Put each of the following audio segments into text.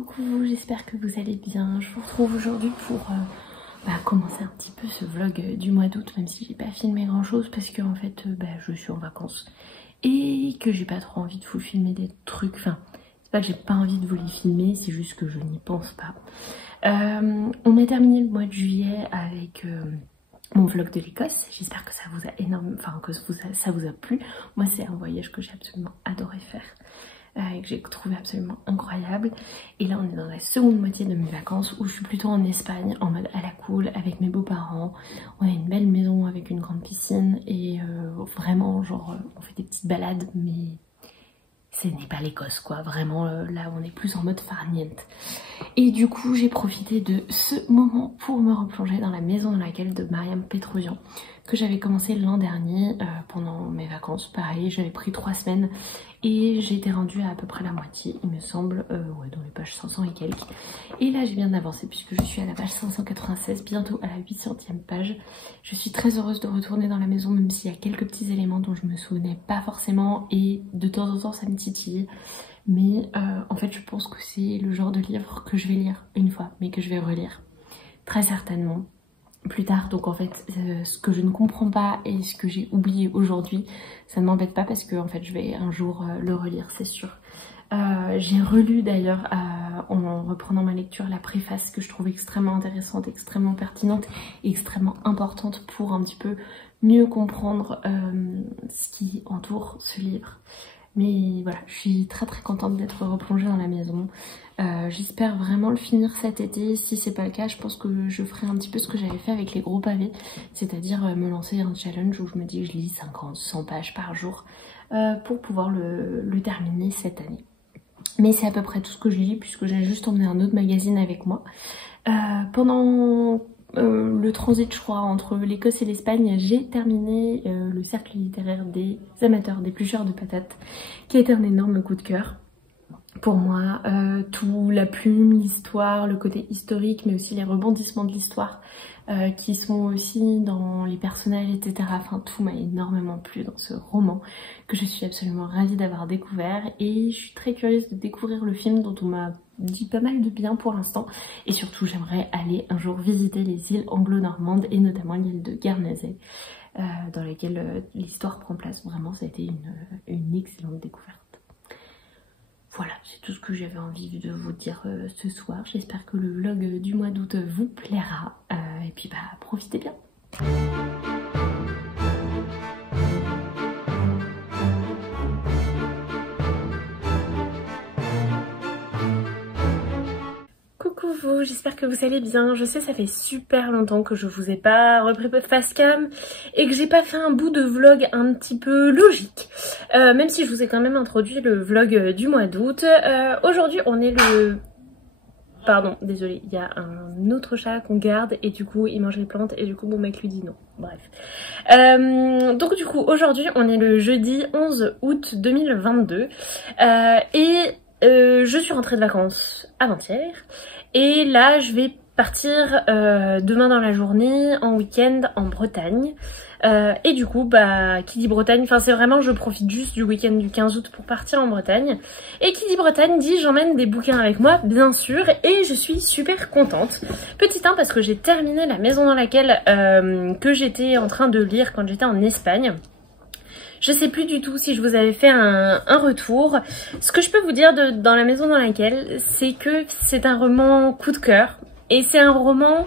Coucou, j'espère que vous allez bien. Je vous retrouve aujourd'hui pour commencer un petit peu ce vlog du mois d'août, même si j'ai pas filmé grand chose parce que en fait je suis en vacances et que j'ai pas trop envie de vous filmer des trucs. Enfin, c'est pas que j'ai pas envie de vous les filmer, c'est juste que je n'y pense pas. On a terminé le mois de juillet avec mon vlog de l'Écosse. J'espère que ça vous a ça vous a plu. Moi, c'est un voyage que j'ai absolument adoré faire. Que j'ai trouvé absolument incroyable. Et là on est dans la seconde moitié de mes vacances où je suis plutôt en Espagne en mode à la cool avec mes beaux-parents. On a une belle maison avec une grande piscine et vraiment genre on fait des petites balades, mais ce n'est pas l'Écosse quoi, vraiment là on est plus en mode farniente. Et du coup j'ai profité de ce moment pour me replonger dans la maison dans laquelle de Mariam Petrosian que j'avais commencé l'an dernier pendant mes vacances. Pareil, j'avais pris 3 semaines et j'ai été rendue à peu près la moitié, il me semble, ouais, dans les pages 500 et quelques. Et là j'ai bien avancé puisque je suis à la page 596, bientôt à la 800e page. Je suis très heureuse de retourner dans la maison, même s'il y a quelques petits éléments dont je me souvenais pas forcément et de temps en temps ça me titille. Mais en fait je pense que c'est le genre de livre que je vais lire une fois, mais que je vais relire très certainement plus tard. Donc en fait ce que je ne comprends pas et ce que j'ai oublié aujourd'hui, ça ne m'embête pas parce que en fait je vais un jour le relire, c'est sûr. J'ai relu d'ailleurs en reprenant ma lecture la préface que je trouve extrêmement intéressante, extrêmement pertinente et extrêmement importante pour un petit peu mieux comprendre ce qui entoure ce livre. Mais voilà, je suis très contente d'être replongée dans la maison. J'espère vraiment le finir cet été. Si c'est pas le cas, je pense que je ferai un petit peu ce que j'avais fait avec les gros pavés, c'est-à-dire me lancer un challenge où je me dis que je lis 50, 100 pages par jour pour pouvoir le terminer cette année. Mais c'est à peu près tout ce que je lis puisque j'ai juste emmené un autre magazine avec moi. Pendant le transit, je crois, entre l'Écosse et l'Espagne, j'ai terminé le cercle littéraire des amateurs d'éplucheurs de patates, qui a été un énorme coup de cœur pour moi. Tout, la plume, l'histoire, le côté historique, mais aussi les rebondissements de l'histoire qui sont aussi dans les personnages, etc. Enfin, tout m'a énormément plu dans ce roman que je suis absolument ravie d'avoir découvert et je suis très curieuse de découvrir le film dont on m'a dit pas mal de bien pour l'instant et surtout j'aimerais aller un jour visiter les îles anglo-normandes et notamment l'île de Guernesey dans laquelle l'histoire prend place. Vraiment ça a été une excellente découverte. Voilà, c'est tout ce que j'avais envie de vous dire ce soir. J'espère que le vlog du mois d'août vous plaira. Et puis profitez bien. Coucou vous, j'espère que vous allez bien. Je sais ça fait super longtemps que je vous ai pas repris face cam et que j'ai pas fait un bout de vlog un petit peu logique. Même si je vous ai quand même introduit le vlog du mois d'août. Aujourd'hui on est le... Pardon, désolée, il y a un autre chat qu'on garde et du coup il mange les plantes et du coup mon mec lui dit non. Bref. Donc du coup aujourd'hui on est le jeudi 11 août 2022 je suis rentrée de vacances avant-hier et là je vais partir demain dans la journée en week-end en Bretagne. Et du coup qui dit Bretagne, enfin c'est vraiment je profite juste du week-end du 15 août pour partir en Bretagne. Et qui dit Bretagne dit j'emmène des bouquins avec moi bien sûr et je suis super contente. Petit 1 parce que j'ai terminé la maison dans laquelle que j'étais en train de lire quand j'étais en Espagne. Je sais plus du tout si je vous avais fait un retour. Ce que je peux vous dire dans la maison dans laquelle, c'est que c'est un roman coup de cœur. Et c'est un roman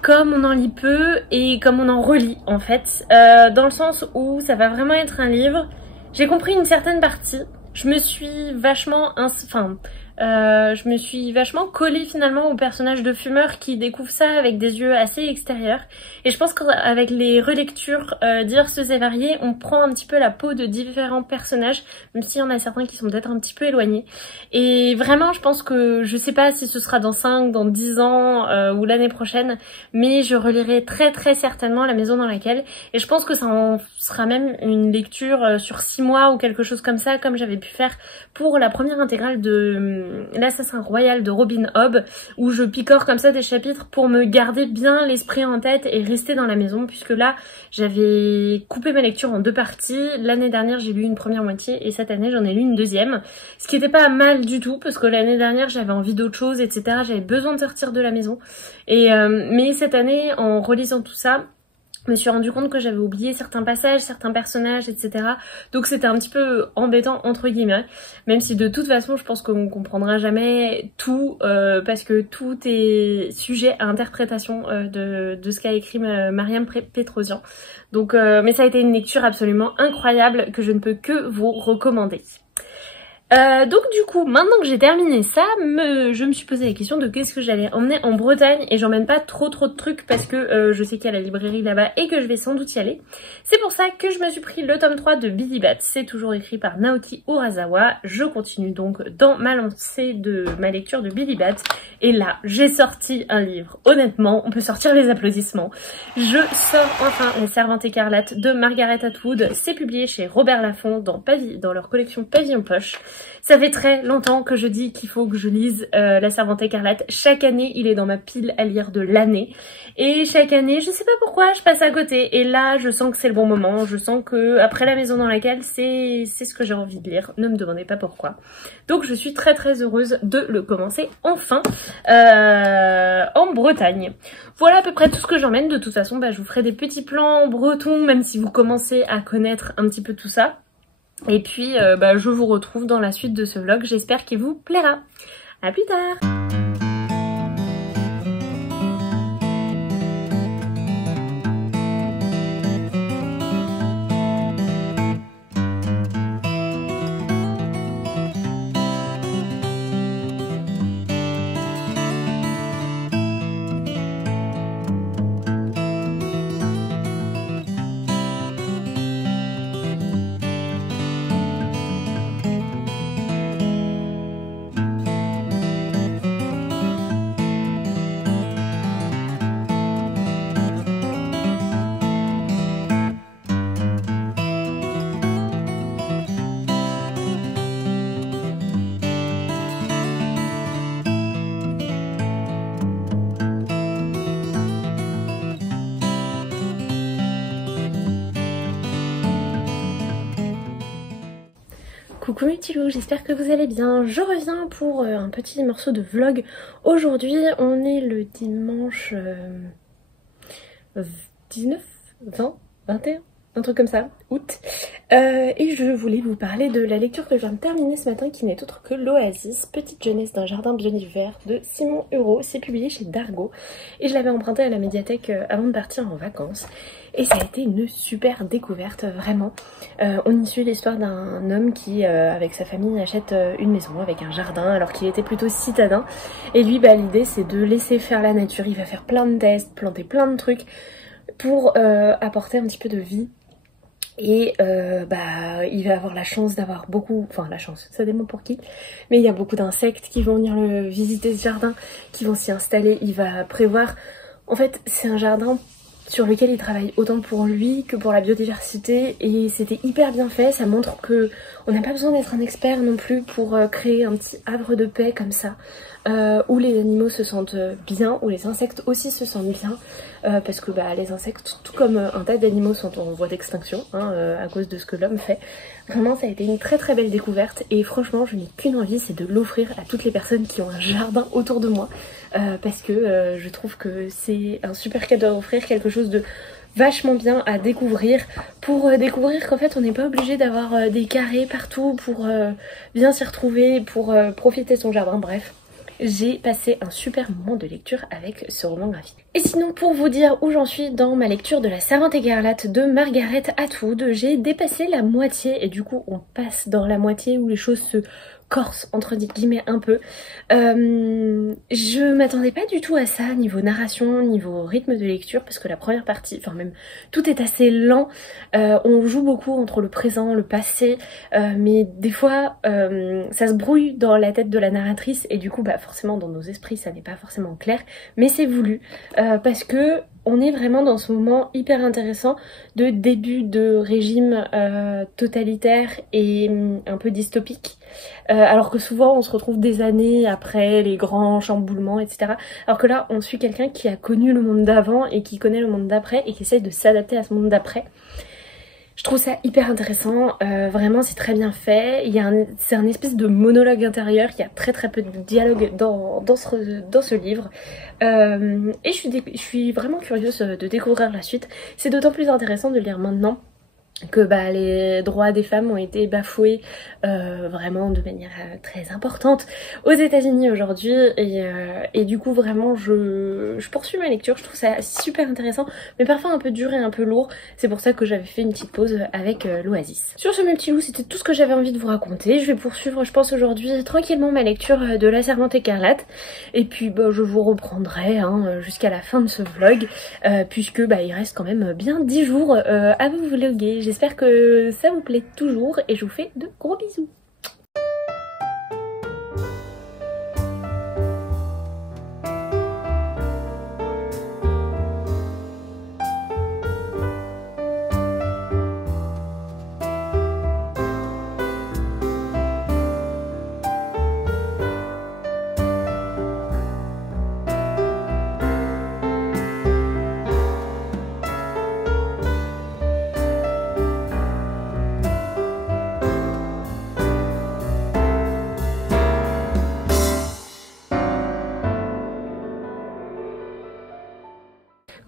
comme on en lit peu et comme on en relit en fait. Dans le sens où ça va vraiment être un livre. J'ai compris une certaine partie. Je me suis vachement... je me suis vachement collée finalement au personnage de fumeur qui découvre ça avec des yeux assez extérieurs. Et je pense qu'avec les relectures diverses et variées, on prend un petit peu la peau de différents personnages, même s'il y en a certains qui sont peut-être un petit peu éloignés. Et vraiment, je pense que je sais pas si ce sera dans 5, dans 10 ans ou l'année prochaine, mais je relirai très certainement La maison dans laquelle. Et je pense que ça en sera même une lecture sur 6 mois ou quelque chose comme ça, comme j'avais pu faire pour la première intégrale de l'Assassin Royal de Robin Hobb, où je picore comme ça des chapitres pour me garder bien l'esprit en tête et rester dans la maison, puisque là j'avais coupé ma lecture en 2 parties. L'année dernière j'ai lu une première moitié et cette année j'en ai lu une deuxième, ce qui était pas mal du tout parce que l'année dernière j'avais envie d'autre chose, etc. J'avais besoin de sortir de la maison et mais cette année en relisant tout ça, je me suis rendu compte que j'avais oublié certains passages, certains personnages, etc. Donc c'était un petit peu embêtant entre guillemets, même si de toute façon je pense qu'on comprendra jamais tout parce que tout est sujet à interprétation de ce qu'a écrit Mariam Petrosian. Donc mais ça a été une lecture absolument incroyable que je ne peux que vous recommander. Donc du coup, maintenant que j'ai terminé ça, je me suis posé la question de qu'est-ce que j'allais emmener en Bretagne et j'emmène pas trop de trucs parce que je sais qu'il y a la librairie là-bas et que je vais sans doute y aller. C'est pour ça que je me suis pris le tome 3 de Billy Bat, c'est toujours écrit par Naoki Urasawa. Je continue donc dans ma lancée de ma lecture de Billy Bat et là, j'ai sorti un livre. Honnêtement, on peut sortir les applaudissements. Je sors enfin La Servante écarlate de Margaret Atwood, c'est publié chez Robert Laffont dans leur collection Pavillon Poche. Ça fait très longtemps que je dis qu'il faut que je lise La Servante écarlate. Chaque année, il est dans ma pile à lire de l'année. Et chaque année, je sais pas pourquoi, je passe à côté. Et là, je sens que c'est le bon moment. Je sens que après La Maison dans la cale, c'est ce que j'ai envie de lire. Ne me demandez pas pourquoi. Donc, je suis très heureuse de le commencer enfin en Bretagne. Voilà à peu près tout ce que j'emmène. De toute façon, je vous ferai des petits plans bretons, même si vous commencez à connaître un petit peu tout ça. Et puis je vous retrouve dans la suite de ce vlog, j'espère qu'il vous plaira. À plus tard. Coucou mes petits loups, j'espère que vous allez bien. Je reviens pour un petit morceau de vlog. Aujourd'hui, on est le dimanche 19, 20, 21, un truc comme ça, août. Et je voulais vous parler de la lecture que je viens de terminer ce matin qui n'est autre que l'Oasis, Petite jeunesse d'un jardin bien hiver de Simon Hureau. C'est publié chez Dargaud et je l'avais emprunté à la médiathèque avant de partir en vacances. Et ça a été une super découverte, vraiment. On y suit l'histoire d'un homme qui, avec sa famille, achète une maison avec un jardin alors qu'il était plutôt citadin. Et lui, l'idée c'est de laisser faire la nature. Il va faire plein de tests, planter plein de trucs pour apporter un petit peu de vie. Et il va avoir la chance d'avoir beaucoup, enfin la chance, ça dépend pour qui, mais il y a beaucoup d'insectes qui vont venir visiter ce jardin, qui vont s'y installer. Il va prévoir, en fait c'est un jardin sur lequel il travaille autant pour lui que pour la biodiversité et c'était hyper bien fait. Ça montre que on n'a pas besoin d'être un expert non plus pour créer un petit havre de paix comme ça, où les animaux se sentent bien, où les insectes aussi se sentent bien, parce que les insectes, tout comme un tas d'animaux, sont en voie d'extinction à cause de ce que l'homme fait. Vraiment ça a été une très belle découverte et franchement je n'ai qu'une envie, c'est de l'offrir à toutes les personnes qui ont un jardin autour de moi, parce que je trouve que c'est un super cadeau à offrir, quelque chose de vachement bien à découvrir, pour découvrir qu'en fait on n'est pas obligé d'avoir des carrés partout pour bien s'y retrouver, pour profiter de son jardin. Bref, j'ai passé un super moment de lecture avec ce roman graphique. Et sinon, pour vous dire où j'en suis dans ma lecture de La Servante écarlate de Margaret Atwood, j'ai dépassé la moitié et du coup on passe dans la moitié où les choses se corse entre guillemets un peu. Je m'attendais pas du tout à ça niveau narration, niveau rythme de lecture, parce que la première partie, enfin même tout est assez lent. On joue beaucoup entre le présent, le passé, mais des fois ça se brouille dans la tête de la narratrice et du coup forcément dans nos esprits ça n'est pas forcément clair, mais c'est voulu parce que on est vraiment dans ce moment hyper intéressant de début de régime totalitaire et un peu dystopique. Alors que souvent on se retrouve des années après les grands chamboulements, etc. Alors que là on suit quelqu'un qui a connu le monde d'avant et qui connaît le monde d'après et qui essaye de s'adapter à ce monde d'après. Je trouve ça hyper intéressant, vraiment c'est très bien fait, c'est un espèce de monologue intérieur, il y a très peu de dialogue dans ce livre. Et je suis vraiment curieuse de découvrir la suite, c'est d'autant plus intéressant de lire maintenant que les droits des femmes ont été bafoués vraiment de manière très importante aux États-Unis aujourd'hui et du coup vraiment je poursuis ma lecture, je trouve ça super intéressant mais parfois un peu dur et un peu lourd, c'est pour ça que j'avais fait une petite pause avec l'Oasis. Sur ce mes petits loups, c'était tout ce que j'avais envie de vous raconter, je vais poursuivre je pense aujourd'hui tranquillement ma lecture de La Servante écarlate et puis je vous reprendrai jusqu'à la fin de ce vlog puisque il reste quand même bien 10 jours à vous vlogger. J'espère que ça vous plaît toujours et je vous fais de gros bisous.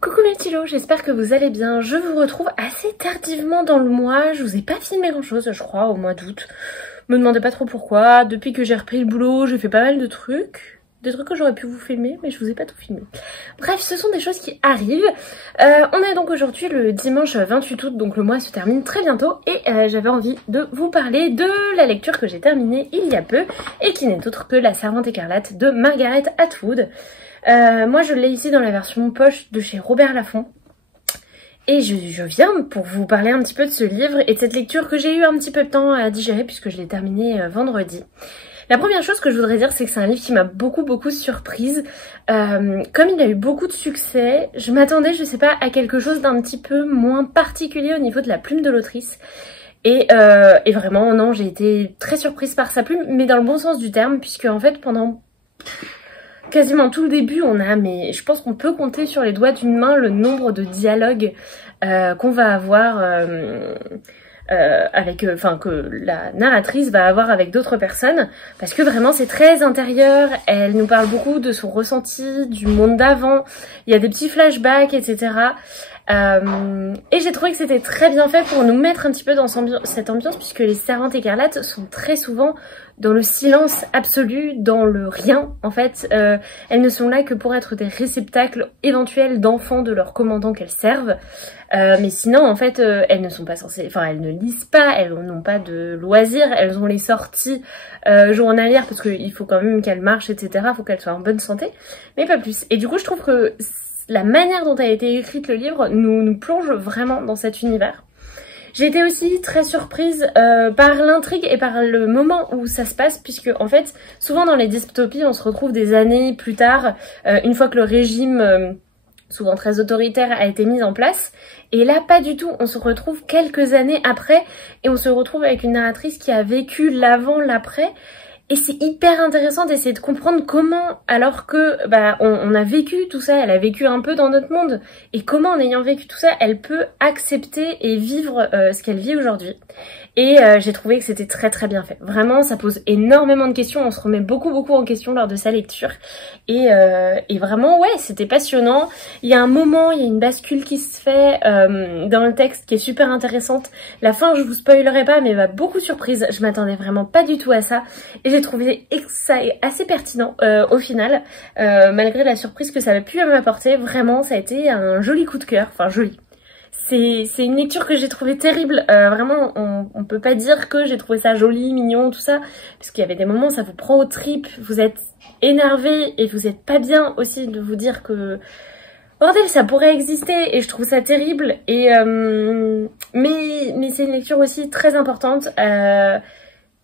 Coucou mes petits lots, j'espère que vous allez bien. Je vous retrouve assez tardivement dans le mois. Je vous ai pas filmé grand chose, je crois, au mois d'août. Me demandez pas trop pourquoi. Depuis que j'ai repris le boulot, j'ai fait pas mal de trucs. Des trucs que j'aurais pu vous filmer, mais je vous ai pas tout filmé. Bref, ce sont des choses qui arrivent. On est donc aujourd'hui le dimanche 28 août, donc le mois se termine très bientôt. Et j'avais envie de vous parler de la lecture que j'ai terminée il y a peu. Et qui n'est autre que La Servante écarlate de Margaret Atwood. Moi je l'ai ici dans la version poche de chez Robert Laffont. Et je viens pour vous parler un petit peu de ce livre et de cette lecture que j'ai eu un petit peu de temps à digérer puisque je l'ai terminé vendredi. La première chose que je voudrais dire, c'est que c'est un livre qui m'a beaucoup surprise. Comme il a eu beaucoup de succès, je m'attendais, je sais pas, à quelque chose d'un petit peu moins particulier au niveau de la plume de l'autrice. Et vraiment, non, j'ai été très surprise par sa plume, mais dans le bon sens du terme, puisque en fait, pendant quasiment tout le début, mais je pense qu'on peut compter sur les doigts d'une main le nombre de dialogues qu'on va avoir que la narratrice va avoir avec d'autres personnes, parce que vraiment c'est très intérieur, elle nous parle beaucoup de son ressenti, du monde d'avant, il y a des petits flashbacks, etc. Et j'ai trouvé que c'était très bien fait pour nous mettre un petit peu dans cette ambiance, puisque les servantes écarlates sont très souvent dans le silence absolu, dans le rien en fait. Elles ne sont là que pour être des réceptacles éventuels d'enfants de leur commandant qu'elles servent. Mais sinon en fait elles ne sont pas censées, elles ne lisent pas, elles n'ont pas de loisirs, elles ont les sorties journalières parce qu'il faut quand même qu'elles marchent, etc. Il faut qu'elles soient en bonne santé, mais pas plus. Et du coup je trouve que la manière dont a été écrite le livre nous plonge vraiment dans cet univers. J'ai été aussi très surprise par l'intrigue et par le moment où ça se passe, puisque en fait souvent dans les dystopies on se retrouve des années plus tard, une fois que le régime souvent très autoritaire a été mis en place, et là pas du tout, on se retrouve quelques années après et on se retrouve avec une narratrice qui a vécu l'avant, l'après. Et c'est hyper intéressant d'essayer de comprendre comment, alors que on a vécu tout ça, elle a vécu un peu dans notre monde, et comment en ayant vécu tout ça, elle peut accepter et vivre ce qu'elle vit aujourd'hui. Et j'ai trouvé que c'était très bien fait. Vraiment, ça pose énormément de questions, on se remet beaucoup en question lors de sa lecture. Et vraiment, ouais, c'était passionnant. Il y a un moment, il y a une bascule qui se fait dans le texte qui est super intéressante. La fin, je vous spoilerai pas, mais beaucoup surprise. Je m'attendais vraiment pas du tout à ça. Et j'ai trouvé ça assez pertinent au final, malgré la surprise que ça avait pu m'apporter. Vraiment, ça a été un joli coup de cœur. Enfin, joli. C'est une lecture que j'ai trouvée terrible. Vraiment, on peut pas dire que j'ai trouvé ça joli, mignon, tout ça. Parce qu'il y avait des moments, ça vous prend aux tripes. Vous êtes énervé et vous êtes pas bien aussi de vous dire que... Bordel, ça pourrait exister et je trouve ça terrible. Et mais c'est une lecture aussi très importante.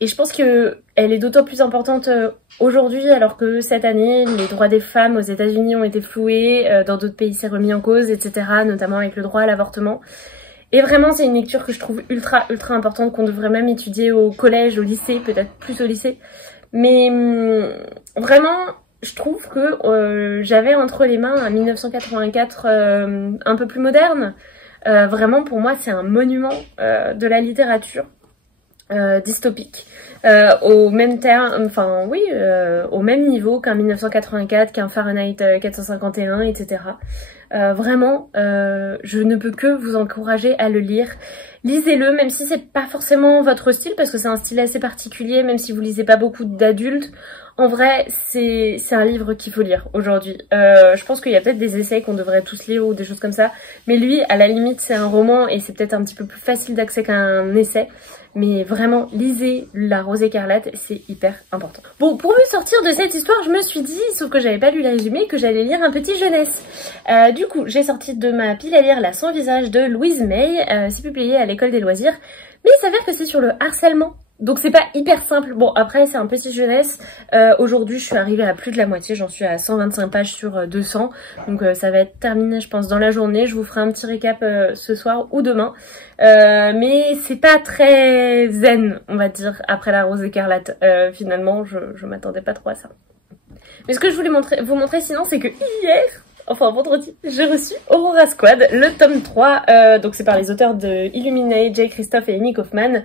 Et je pense que elle est d'autant plus importante aujourd'hui, alors que cette année, les droits des femmes aux États-Unis ont été floués, dans d'autres pays c'est remis en cause, etc., notamment avec le droit à l'avortement. Et vraiment, c'est une lecture que je trouve ultra importante, qu'on devrait même étudier au collège, au lycée, peut-être plus au lycée. Mais vraiment, je trouve que j'avais entre les mains un 1984 un peu plus moderne. Vraiment, pour moi, c'est un monument de la littérature dystopique. Au même terme, enfin oui, au même niveau qu'un 1984, qu'un Fahrenheit 451, etc. Vraiment, je ne peux que vous encourager à le lire. Lisez-le, même si c'est pas forcément votre style, parce que c'est un style assez particulier, même si vous lisez pas beaucoup d'adultes. En vrai, c'est un livre qu'il faut lire aujourd'hui. Je pense qu'il y a peut-être des essais qu'on devrait tous lire ou des choses comme ça. Mais lui, à la limite, c'est un roman et c'est peut-être un petit peu plus facile d'accès qu'un essai. Mais vraiment, lisez La Rose écarlate, c'est hyper important. Bon, pour me sortir de cette histoire, je me suis dit, sauf que j'avais pas lu le résumé, que j'allais lire un petit jeunesse. Du coup, j'ai sorti de ma pile à lire La Sans Visage de Louise May. C'est publié à l'École des Loisirs. Mais il s'avère que c'est sur le harcèlement. Donc c'est pas hyper simple. Bon, après c'est un petit jeunesse. Aujourd'hui je suis arrivée à plus de la moitié, j'en suis à 125 pages sur 200. Donc ça va être terminé je pense dans la journée. Je vous ferai un petit récap ce soir ou demain. Mais c'est pas très zen on va dire après La Rose écarlate. Finalement je m'attendais pas trop à ça. Mais ce que je voulais vous montrer sinon c'est que hier, enfin vendredi, j'ai reçu Aurora Squad, le tome 3. Donc c'est par les auteurs de Illuminate, Jay Christophe et Amy Kaufman.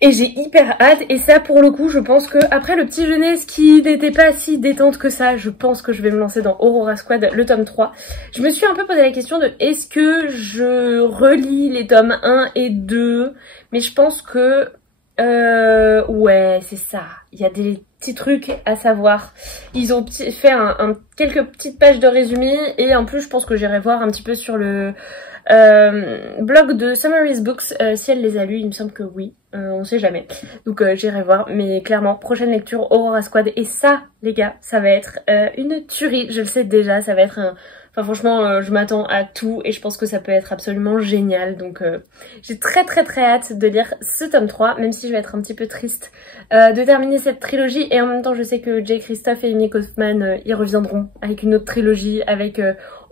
Et j'ai hyper hâte, et ça pour le coup je pense que après le petit jeunesse qui n'était pas si détente que ça, je pense que je vais me lancer dans Aurora Squad le tome 3. Je me suis un peu posé la question de est-ce que je relis les tomes 1 et 2, mais je pense que ouais c'est ça, il y a des petits trucs à savoir. Ils ont fait quelques petites pages de résumé, et en plus je pense que j'irai voir un petit peu sur le blog de Summaries Books si elle les a lus, il me semble que oui, on sait jamais, donc j'irai voir. Mais clairement prochaine lecture Aurora Squad, et ça les gars ça va être une tuerie, je le sais déjà, ça va être un... Enfin franchement je m'attends à tout et je pense que ça peut être absolument génial, donc j'ai très hâte de lire ce tome 3, même si je vais être un petit peu triste de terminer cette trilogie. Et en même temps je sais que Jay Christophe et Amy Kaufman ils reviendront avec une autre trilogie, avec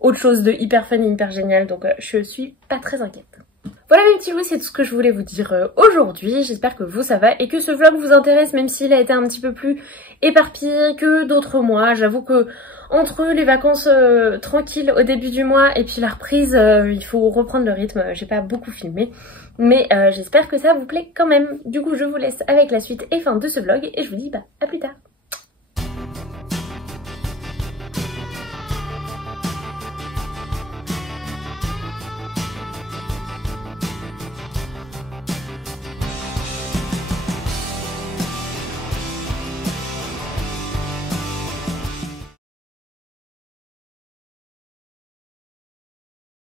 autre chose de hyper fun et hyper génial, donc je suis pas très inquiète. Voilà mes petits loups, c'est tout ce que je voulais vous dire aujourd'hui. J'espère que vous ça va et que ce vlog vous intéresse, même s'il a été un petit peu plus éparpillé que d'autres mois. J'avoue que entre les vacances tranquilles au début du mois et puis la reprise, il faut reprendre le rythme. J'ai pas beaucoup filmé, mais j'espère que ça vous plaît quand même. Du coup je vous laisse avec la suite et fin de ce vlog et je vous dis à plus tard.